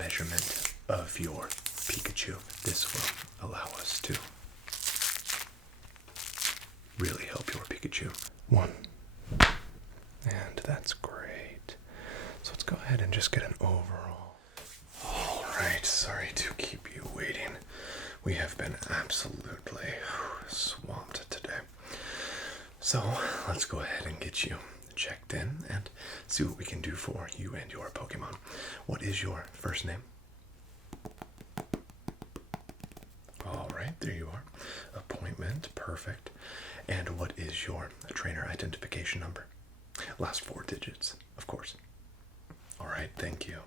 measurement of your Pikachu. This will allow us to really help your Pikachu. 1. And that's great. So let's go ahead and just get an overall. Alright, sorry to keep you waiting. We have been absolutely swamped today. So let's go ahead and get you checked in and see what we can do for you and your Pokemon. What is your first name? Alright, there you are. Appointment, perfect. And what is your trainer identification number? Last 4 digits, of course. Alright, thank you.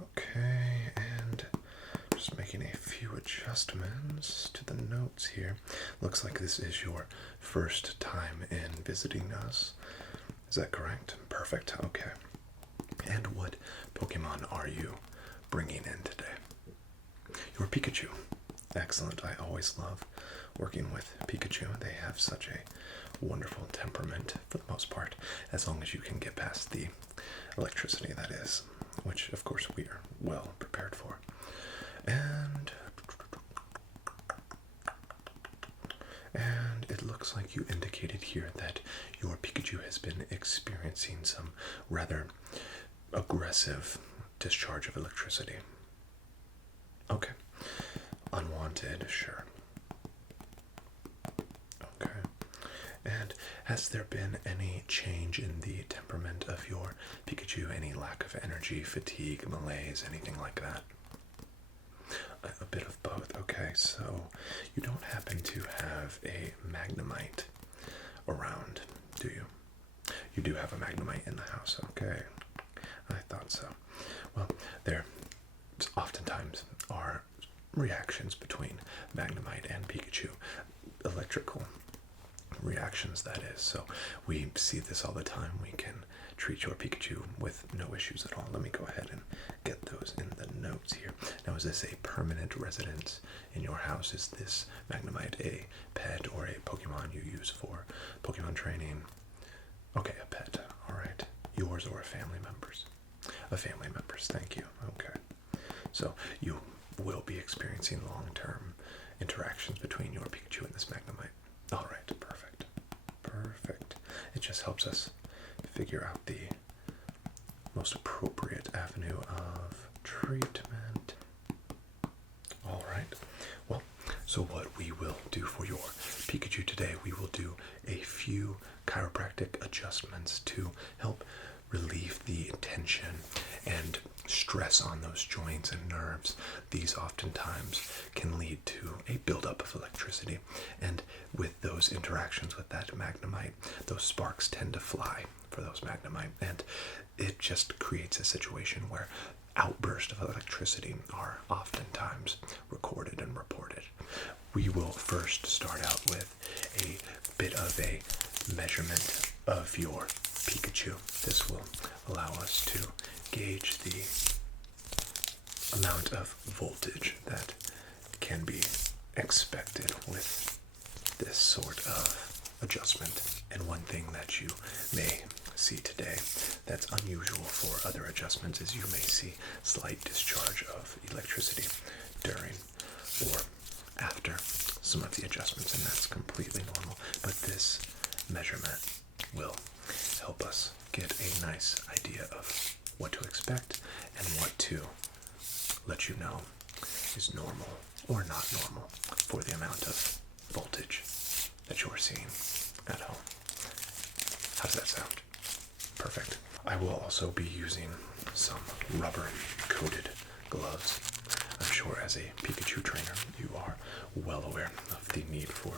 Okay, and just making a few adjustments to the notes here. Looks like this is your first time in visiting us. Is that correct? Perfect, okay. And what Pokemon are you bringing in today? Your Pikachu. Excellent. I always love working with Pikachu. They have such a wonderful temperament for the most part, as long as you can get past the electricity, that is, which of course we are well prepared for. And it looks like you indicated here that your Pikachu has been experiencing some rather aggressive discharge of electricity. Okay. Unwanted, sure. Okay. And has there been any change in the temperament of your Pikachu? Any lack of energy, fatigue, malaise, anything like that? A bit of both. Okay, so you don't happen to have a Magnemite around, do you? You do have a Magnemite in the house. Okay. I thought so. Well, there oftentimes are reactions between Magnemite and Pikachu, electrical reactions, that is. So we see this all the time. We can treat your Pikachu with no issues at all. Let me go ahead and get those in the notes here. Now, is this a permanent residence in your house? Is this Magnemite a pet or a Pokemon you use for Pokemon training? Okay, a pet. All right. Yours or a family member's? A family member's, thank you. Okay. So you will be experiencing long-term interactions between your Pikachu and this Magnemite. All right, perfect. Perfect. It just helps us figure out the most appropriate avenue of treatment. All right. Well, so what we will do for your Pikachu today, we will do a few chiropractic adjustments to help relieve the tension and stress on those joints and nerves. These oftentimes can lead to a buildup of electricity, and with those interactions with that Magnemite, those sparks tend to fly for those Magnemite, and it just creates a situation where outbursts of electricity are oftentimes recorded and reported. We will first start out with a bit of a measurement of your Pikachu. This will allow us to gauge the amount of voltage that can be expected with this sort of adjustment. And one thing that you may see today that's unusual for other adjustments is you may see slight discharge of electricity during or after some of the adjustments, and that's completely normal. But this measurement will help us get a nice idea of what to expect and what to let you know is normal or not normal for the amount of voltage that you're seeing at home. How does that sound? Perfect. I will also be using some rubber-coated gloves. I'm sure as a Pikachu trainer, you are well aware of the need for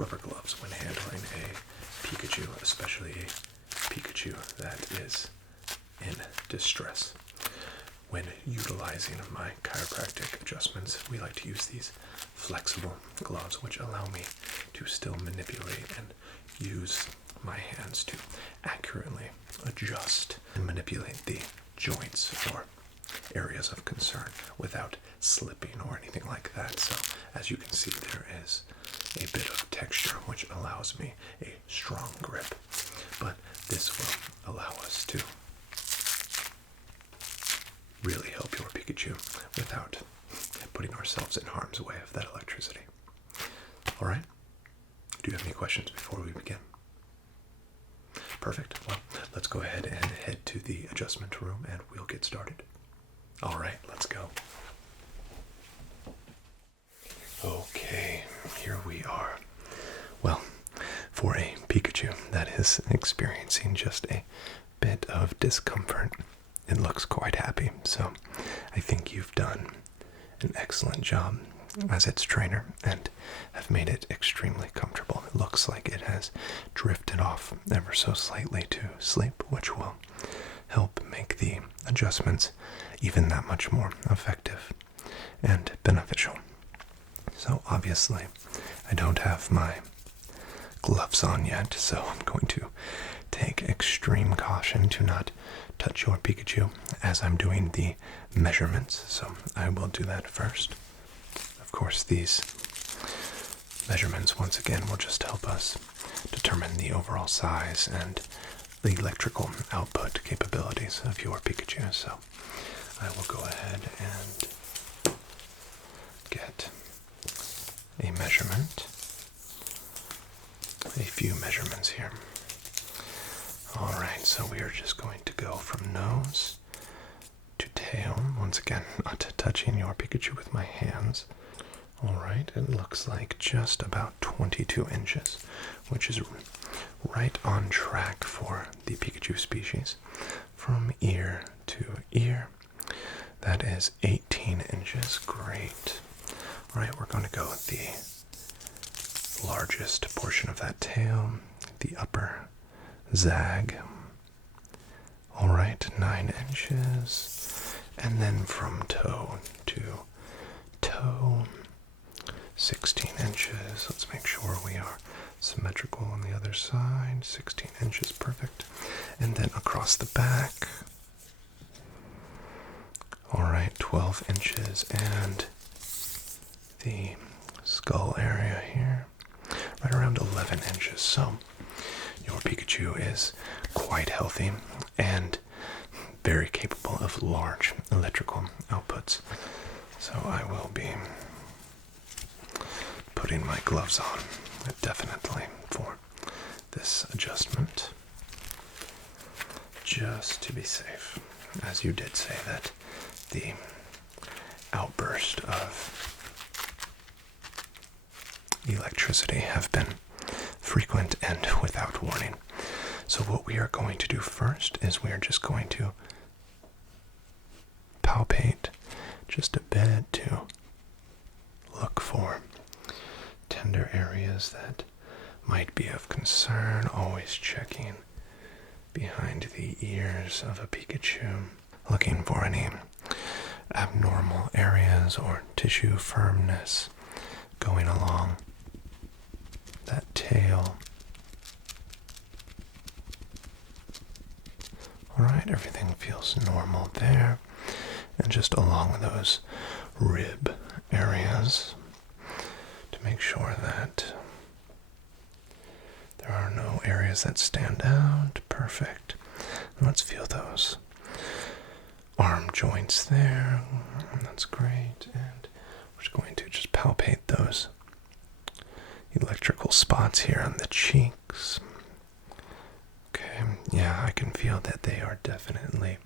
rubber gloves when handling a Pikachu, especially a Pikachu that is in distress. When utilizing my chiropractic adjustments, we like to use these flexible gloves, which allow me to still manipulate and use my hands to accurately adjust and manipulate the joints or areas of concern without slipping or anything like that. So as you can see, there is a bit of texture which allows me a strong grip, but this will allow us ourselves in harm's way of that electricity. All right? Do you have any questions before we begin? Perfect. Well, let's go ahead and head to the adjustment room and we'll get started. All right, let's go. Okay, here we are. Well, for a Pikachu that is experiencing just a bit of discomfort, it looks quite happy. So I think you've done an excellent job as its trainer and have made it extremely comfortable. It looks like it has drifted off ever so slightly to sleep, which will help make the adjustments even that much more effective and beneficial. So obviously I don't have my gloves on yet, so I'm going to take extreme caution to not touch your Pikachu as I'm doing the measurements. So I will do that first. Of course, these measurements once again will just help us determine the overall size and the electrical output capabilities of your Pikachu. So I will go ahead and get a measurement, a few measurements here. Alright, so we are just going to go from nose to tail. Once again, not touching your Pikachu with my hands. Alright, it looks like just about 22 inches, which is right on track for the Pikachu species. From ear to ear, that is 18 inches. Great. Alright, we're going to go with the largest portion of that tail, the upper zag. Alright, 9 inches. And then from toe to toe, 16 inches. Let's make sure we are symmetrical on the other side. 16 inches, perfect. And then across the back. Alright, 12 inches. And the skull area here, right around 11 inches. So your Pikachu is quite healthy and very capable of large electrical outputs. So I will be putting my gloves on, definitely, for this adjustment, just to be safe. As you did say that the outburst of electricity have been frequent and without warning. So what we are going to do first is we are just going to palpate just a bit to look for tender areas that might be of concern. Always checking behind the ears of a Pikachu, looking for any abnormal areas or tissue firmness going along that tail. Alright, everything feels normal there. And just along those rib areas to make sure that there are no areas that stand out. Perfect. Let's feel those arm joints there. That's great. And we're just going to just palpate those electrical spots here on the cheeks. Okay, yeah, I can feel that they are definitely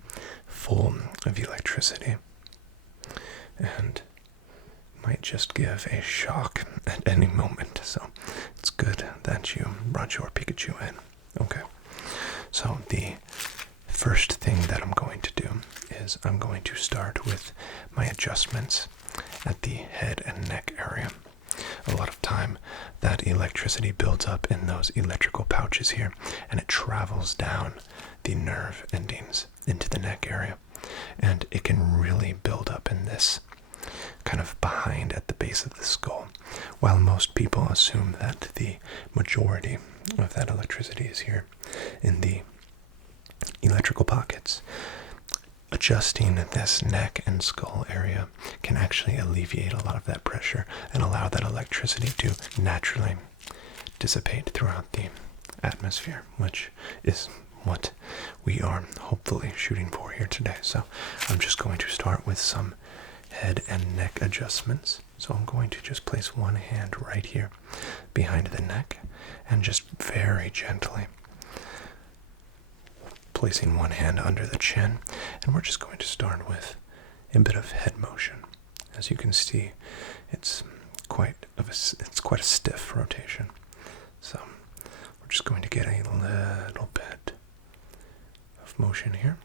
full of electricity and might just give a shock at any moment. So it's good that you brought your Pikachu in. Okay, so the first thing that I'm going to do is I'm going to start with my adjustments at the head and neck area. A lot of time that electricity builds up in those electrical pouches here, and it travels down the nerve endings into the neck area, and it can really build up in this kind of behind at the base of the skull. While most people assume that the majority of that electricity is here in the electrical pockets, adjusting this neck and skull area can actually alleviate a lot of that pressure and allow that electricity to naturally dissipate throughout the atmosphere, which is what we are hopefully shooting for here today. So I'm just going to start with some head and neck adjustments. So I'm going to just place one hand right here behind the neck and just very gently placing one hand under the chin, and we're just going to start with a bit of head motion. As you can see, it's quite a stiff rotation. So we're just going to get a little bit of motion here.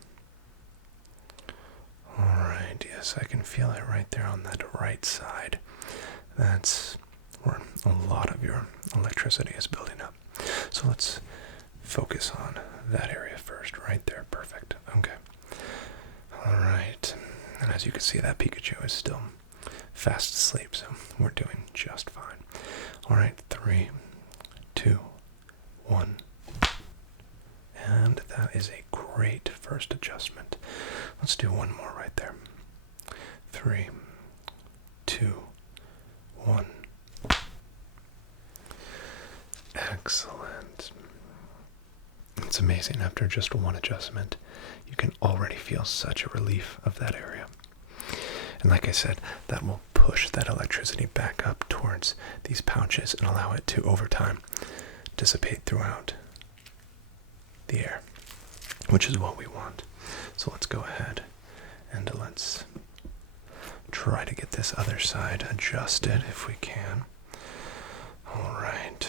Alright, yes, I can feel it right there on that right side. That's where a lot of your electricity is building up. So let's focus on that area first, right there. Perfect. Okay. Alright. And as you can see, that Pikachu is still fast asleep, so we're doing just fine. Alright, 3, 2, 1. And that is a great first adjustment. Let's do one more right there. 3, 2, 1. Excellent. It's amazing, after just one adjustment, you can already feel such a relief of that area. And like I said, that will push that electricity back up towards these pouches and allow it to, over time, dissipate throughout the air, which is what we want. So let's go ahead and let's try to get this other side adjusted if we can. Alright,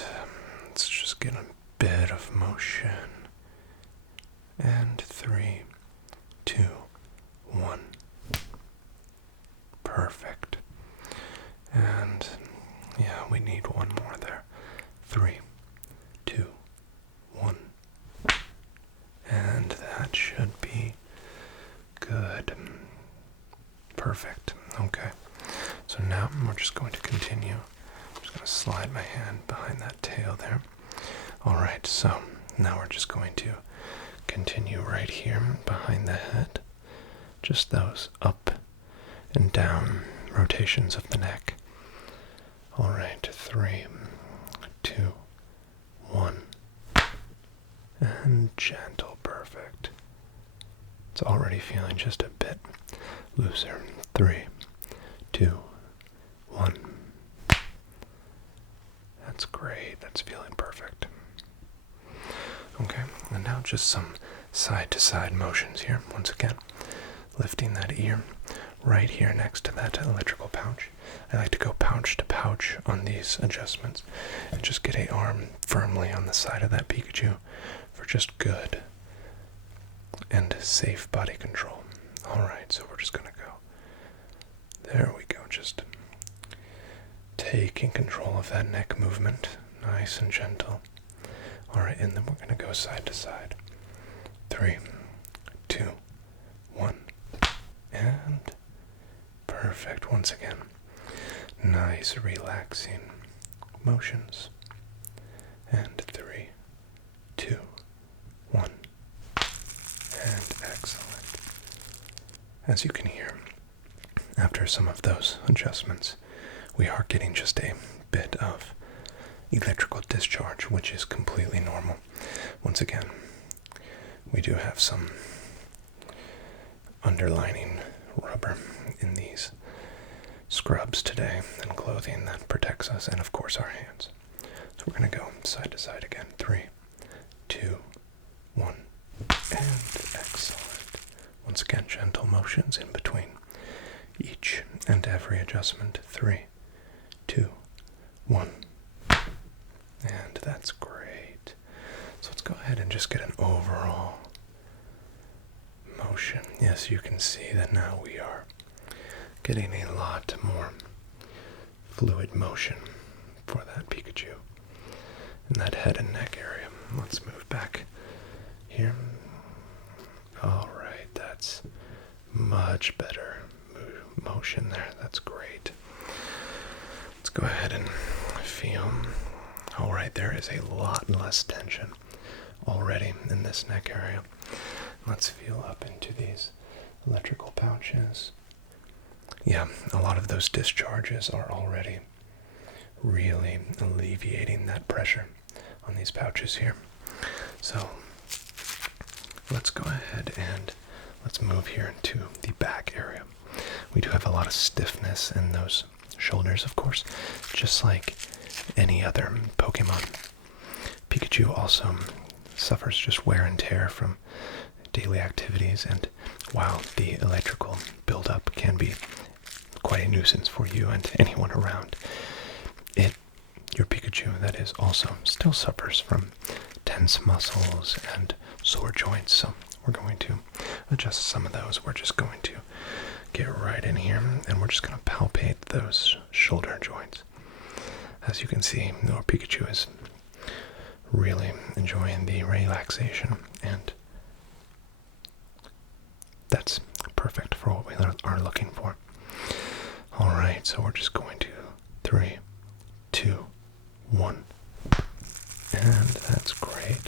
let's just get a bit of motion. And 3, 2, 1. Perfect. And yeah, we need one more there. 3, 2, 1. And that should be good. Perfect. Okay. So now we're just going to continue. I'm just going to slide my hand behind that tail there. Alright, so now we're just going to continue right here behind the head. Just those up and down rotations of the neck. Alright, 3, 2, 1. And gentle, perfect. It's already feeling just a bit looser. 3, 2, 1. That's great. That's feeling perfect. Okay, and now just some side-to-side motions here. Once again, lifting that ear right here next to that electrical pouch. I like to go pouch to pouch on these adjustments and just get an arm firmly on the side of that Pikachu for just good and safe body control. Alright, so we're just going to go. There we go, just taking control of that neck movement, nice and gentle. Alright, and then we're going to go side to side. 3, 2, 1. And perfect once again. Nice, relaxing motions. And 3, 2, 1. And excellent. As you can hear, after some of those adjustments, we are getting just a bit of electrical discharge, which is completely normal. Once again, we do have some underlining rubber in these scrubs today and clothing that protects us, and of course our hands. So we're going to go side to side again. 3, 2, 1. And excellent. Once again, gentle motions in between each and every adjustment. 3, 2, 1. And that's great. So let's go ahead and just get an overall motion. Yes, you can see that now we are getting a lot more fluid motion for that Pikachu in that head and neck area. Let's move back here. Alright, that's much better motion there. That's great. Let's go ahead and feel. Alright, there is a lot less tension already in this neck area. Let's feel up into these electrical pouches. Yeah, a lot of those discharges are already really alleviating that pressure on these pouches here. So let's go ahead and let's move here into the back area. we do have a lot of stiffness in those shoulders, of course, just like any other Pokemon. Pikachu also suffers just wear and tear from daily activities, and while the electrical buildup can be quite a nuisance for you and anyone around, your Pikachu, that is, also still suffers from tense muscles and sore joints, so we're going to adjust some of those. We're just going to get right in here, and we're just going to palpate those shoulder joints. As you can see, our Pikachu is really enjoying the relaxation, and that's perfect for what we are looking for. Alright, so we're just going to 3, 2, 1, and that's great.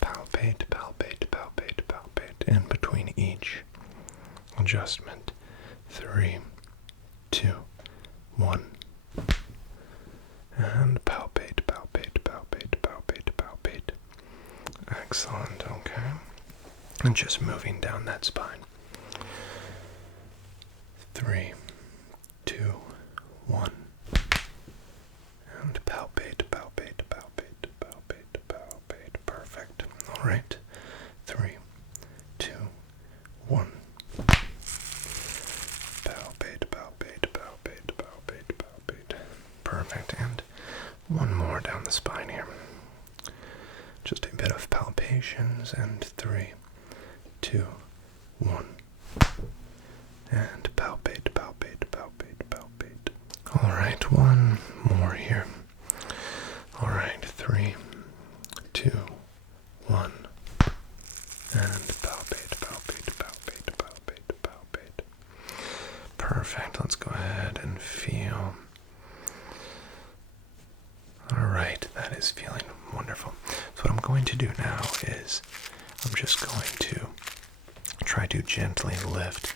Palpate, palpate, palpate, palpate in between each adjustment. 3, 2, 1, and palpate, palpate, palpate, palpate, palpate. Excellent, okay. And just moving down that spine. 3, 2, 1. And palpate, palpate, palpate, palpate, palpate. Perfect. All right. 3, 2, 1. Palpate, palpate, palpate, palpate, palpate. Perfect. And one more down the spine here. Just a bit of palpations. And 3, 2, 1. And palpate, palpate, palpate, palpate. All right, one more here. All right, 3, 2, 1. And palpate, palpate, palpate, palpate, palpate. Perfect. Let's go ahead and feel. All right, that is feeling wonderful. So what I'm going to do now is I'm just going to try to gently lift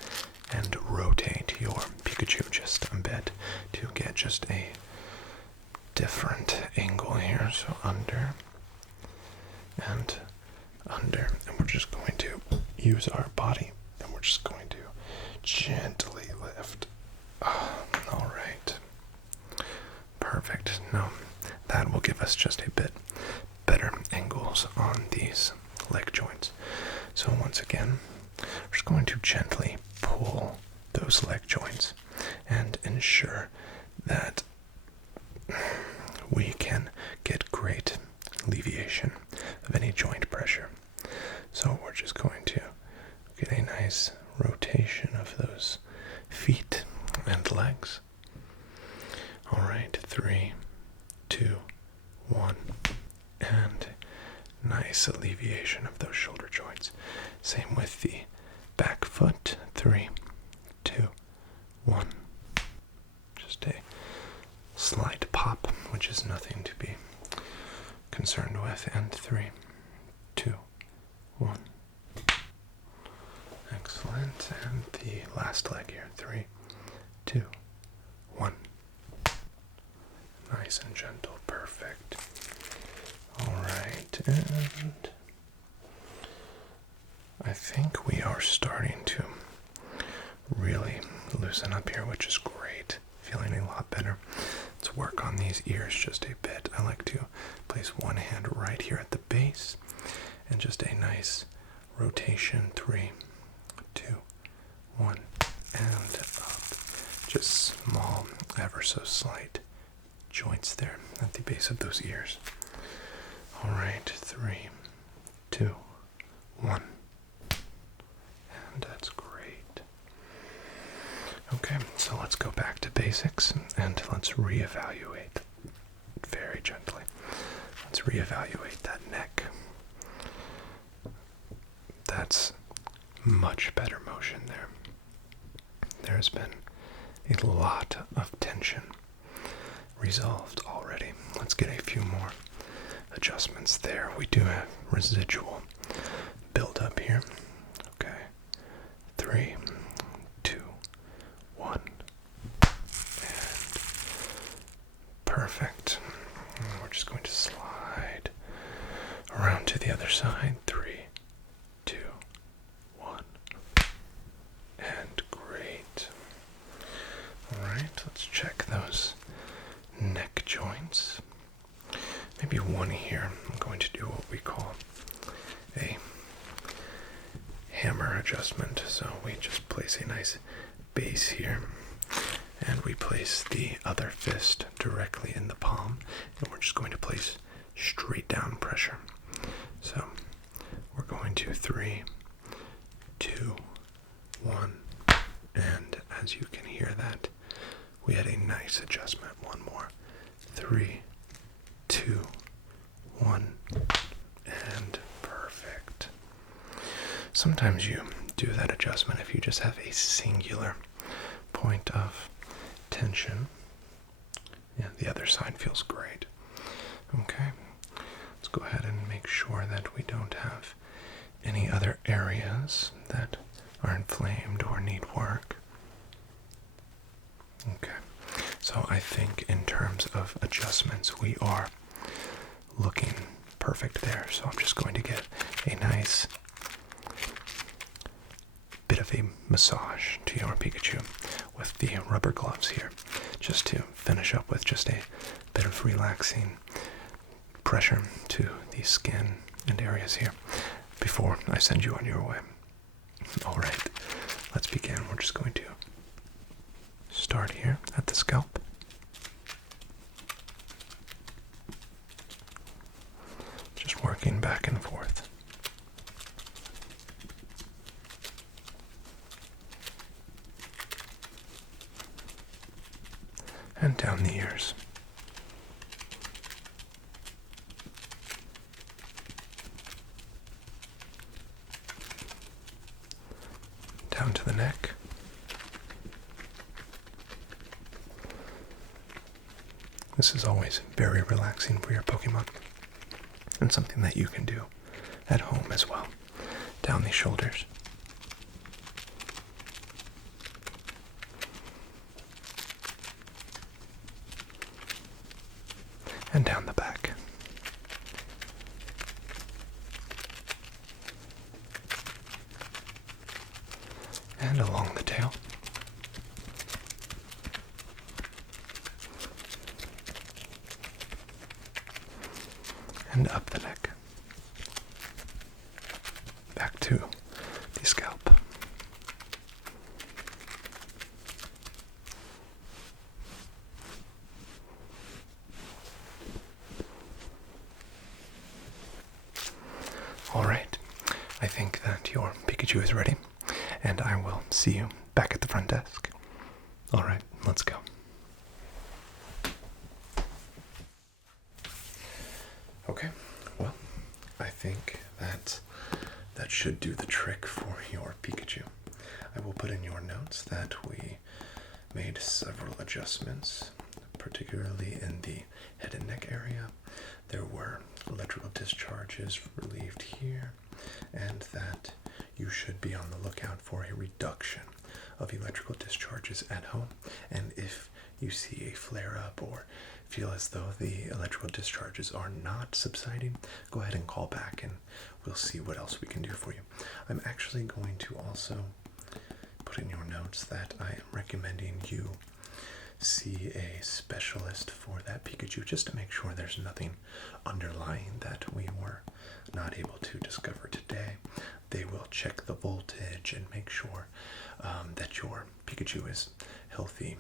and rotate your Pikachu just a bit to get just a different angle here. So under and under, and we're just going to use our body, and we're just going to gently lift. All right, perfect. Now that will give us just a bit better angles on these leg joints. So once again, we're just going to gently pull those leg joints and ensure that we can get great alleviation of any joint pressure. So we're just going to get a nice rotation of those feet and legs. All right, 3, 2, 1, and nice alleviation of those shoulder joints. Same with the back foot. 3, 2, 1. Just a slight pop, which is nothing to be concerned with. And 3, 2, 1. Excellent. And the last leg here. 3, 2, 1. Nice and gentle. Perfect. All right, and I think we are starting to really loosen up here, which is great. Feeling a lot better. Let's work on these ears just a bit. I like to place one hand right here at the base and just a nice rotation. 3, 2, 1, and up. Just small, ever so slight joints there at the base of those ears. All right, 3, 2, 1. And that's great. Okay, so let's go back to basics and let's reevaluate very gently. Let's reevaluate that neck. That's much better motion there. There's been a lot of tension resolved already. Let's get a few more adjustments there. We do have residual build up here. Okay. 3, 2, 1. And perfect. And we're just going to slide around to the other side. 3, 2, 1. And great. adjustment. So we just place a nice base here, and we place the other fist directly in the palm, and we're just going to place straight down pressure. So we're going to 3, 2, 1, and as you can hear that, we had a nice adjustment. One more. 3, 2, 1, and perfect. Sometimes you do that adjustment if you just have a singular point of tension. Yeah, the other side feels great. Okay, let's go ahead and make sure that we don't have any other areas that are inflamed or need work. Okay, so I think in terms of adjustments, we are looking perfect there. So I'm just going to get a nice bit of a massage to your Pikachu with the rubber gloves here, just to finish up with just a bit of relaxing pressure to the skin and areas here before I send you on your way. Alright, let's begin. We're just going to start here at the scalp. Just working back and forth. And down the ears. Down to the neck. This is always very relaxing for your Pokemon, and something that you can do at home as well. Down the shoulders. And down the back. And along the tail. And up the neck. Back to the scalp. Alright, I think that your Pikachu is ready, and I will see you back at the front desk. Alright, let's go. Okay, well, I think that should do the trick for your Pikachu. I will put in your notes that we made several adjustments, particularly in the head and neck area. There were electrical discharges relieved here, and that you should be on the lookout for a reduction of electrical discharges at home. And if you see a flare-up or feel as though the electrical discharges are not subsiding, go ahead and call back and we'll see what else we can do for you. I'm actually going to also put in your notes that I am recommending you see a specialist for that Pikachu, just to make sure there's nothing underlying that we were not able to discover today. They will check the voltage and make sure that your Pikachu is healthy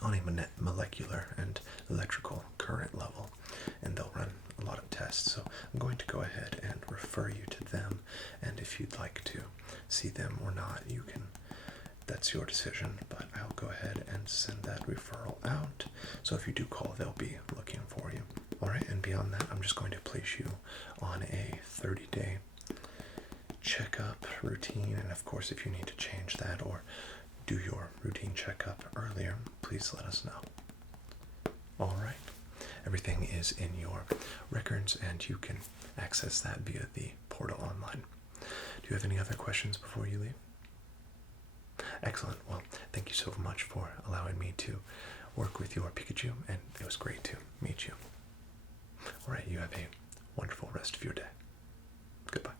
on a molecular and electrical current level, and they'll run a lot of tests. So I'm going to go ahead and refer you to them, and if you'd like to see them or not, you can. That's your decision, but I'll go ahead and send that referral out. So if you do call, they'll be looking for you. Alright, and beyond that, I'm just going to place you on a 30-day checkup routine, and of course, if you need to change that or do your routine checkup earlier, please let us know. Alright, everything is in your records, and you can access that via the portal online. Do you have any other questions before you leave? Excellent. Well, thank you so much for allowing me to work with your Pikachu, and it was great to meet you. Alright, you have a wonderful rest of your day. Goodbye.